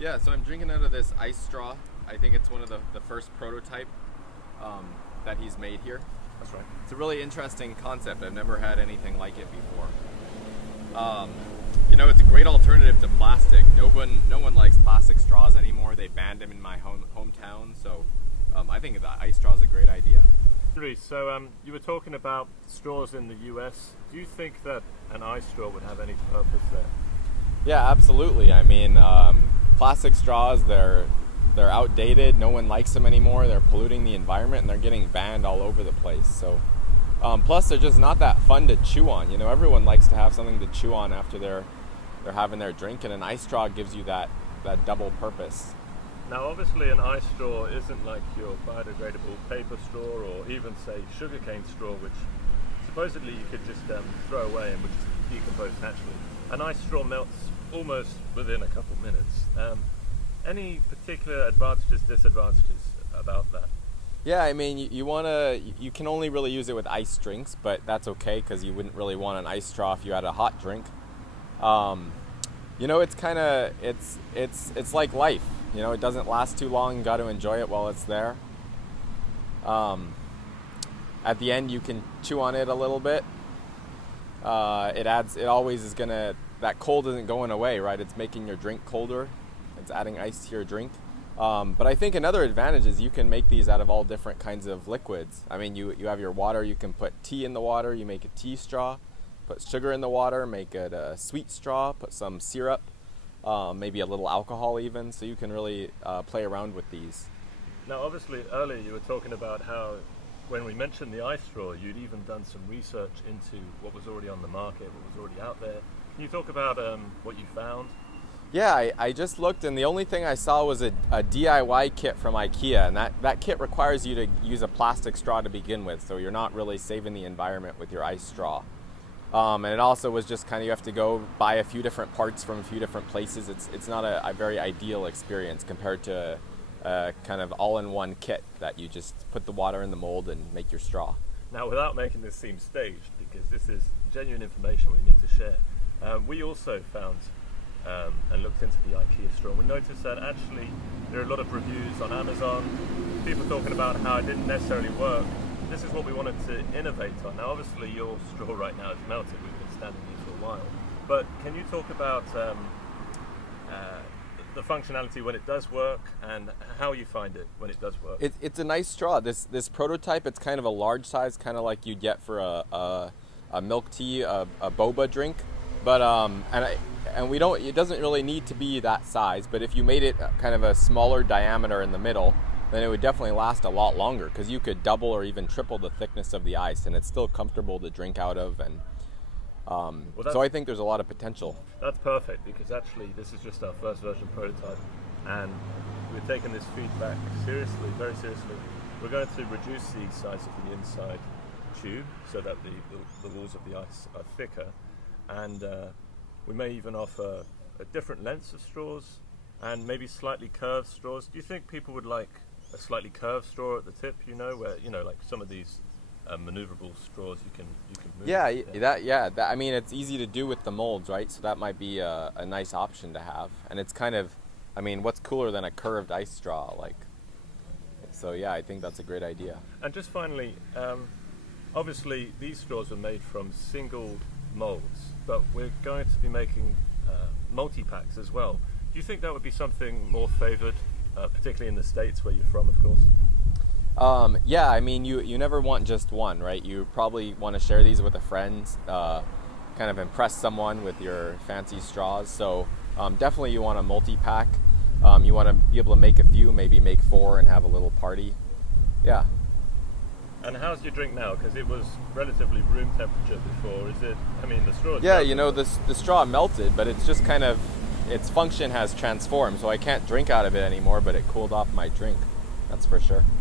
Yeah, so I'm drinking out of this ice straw. I think it's one of the first prototype that he's made here. That's right. It's a really interesting concept. I've never had anything like it before. It's a great alternative to plastic. No one likes plastic straws anymore. They banned them in my hometown, so I think the ice straw is a great idea. So you were talking about straws in the US. Do you think that an ice straw would have any purpose there? Yeah, absolutely. I mean, plastic straws, they're outdated. No one likes them anymore. They're polluting the environment, and they're getting banned all over the place. So, plus they're just not that fun to chew on. Everyone likes to have something to chew on after they're having their drink, and an ice straw gives you that double purpose. Now, obviously, an ice straw isn't like your biodegradable paper straw or even, say, sugarcane straw, which supposedly you could just throw away and would just decompose naturally. An ice straw melts almost within a couple minutes. Any particular advantages, disadvantages about that? Yeah, I mean, you can only really use it with ice drinks, but that's okay because you wouldn't really want an ice straw if you had a hot drink. It's like life. It doesn't last too long. You got to enjoy it while it's there. At the end, you can chew on it a little bit. It always is gonna, that cold isn't going away, right? It's making your drink colder. It's adding ice to your drink. But I think another advantage is you can make these out of all different kinds of liquids. I mean, you have your water, you can put tea in the water, you make a tea straw, put sugar in the water, make it a sweet straw, put some syrup, maybe a little alcohol even, so you can really play around with these. Now, obviously, earlier you were talking about how when we mentioned the ice straw, you'd even done some research into what was already on the market, what was already out there. Can you talk about what you found? Yeah, I just looked, and the only thing I saw was a DIY kit from IKEA, and that kit requires you to use a plastic straw to begin with, so you're not really saving the environment with your ice straw. And it also was just kind of, you have to go buy a few different parts from a few different places. It's not a very ideal experience compared to a kind of all-in-one kit that you just put the water in the mold and make your straw. Now, without making this seem staged, because this is genuine information we need to share, we also found and looked into the IKEA straw. We noticed that actually there are a lot of reviews on Amazon, people talking about how it didn't necessarily work. This is what we wanted to innovate on. Now, obviously, your straw right now is melted. We've been standing here for a while. But can you talk about the functionality when it does work and how you find it when it does work? It's a nice straw. This prototype, it's kind of a large size, kind of like you'd get for a milk tea, a boba drink. But it doesn't really need to be that size. But if you made it kind of a smaller diameter in the middle, then it would definitely last a lot longer because you could double or even triple the thickness of the ice, and it's still comfortable to drink out of. And so I think there's a lot of potential. That's perfect, because actually this is just our first version prototype, and we're taking this feedback seriously, very seriously. We're going to reduce the size of the inside tube so that the walls of the ice are thicker, and we may even offer a different lengths of straws and maybe slightly curved straws. Do you think people would like a slightly curved straw at the tip, where like some of these maneuverable straws you can move? I mean, it's easy to do with the molds, right? So that might be a nice option to have. And it's kind of, I mean, what's cooler than a curved ice straw? So yeah, I think that's a great idea. And just finally, obviously these straws were made from single molds, but we're going to be making multi-packs as well. Do you think that would be something more favored, particularly in the States where you're from, of course? Yeah, I mean, you never want just one, right? You probably want to share these with a friend, kind of impress someone with your fancy straws. So definitely you want a multi-pack. You want to be able to make a few, maybe make 4 and have a little party. Yeah. And how's your drink now? Because it was relatively room temperature before. The straw? Yeah, the straw melted, but it's just kind of, its function has transformed, so I can't drink out of it anymore, but it cooled off my drink. That's for sure.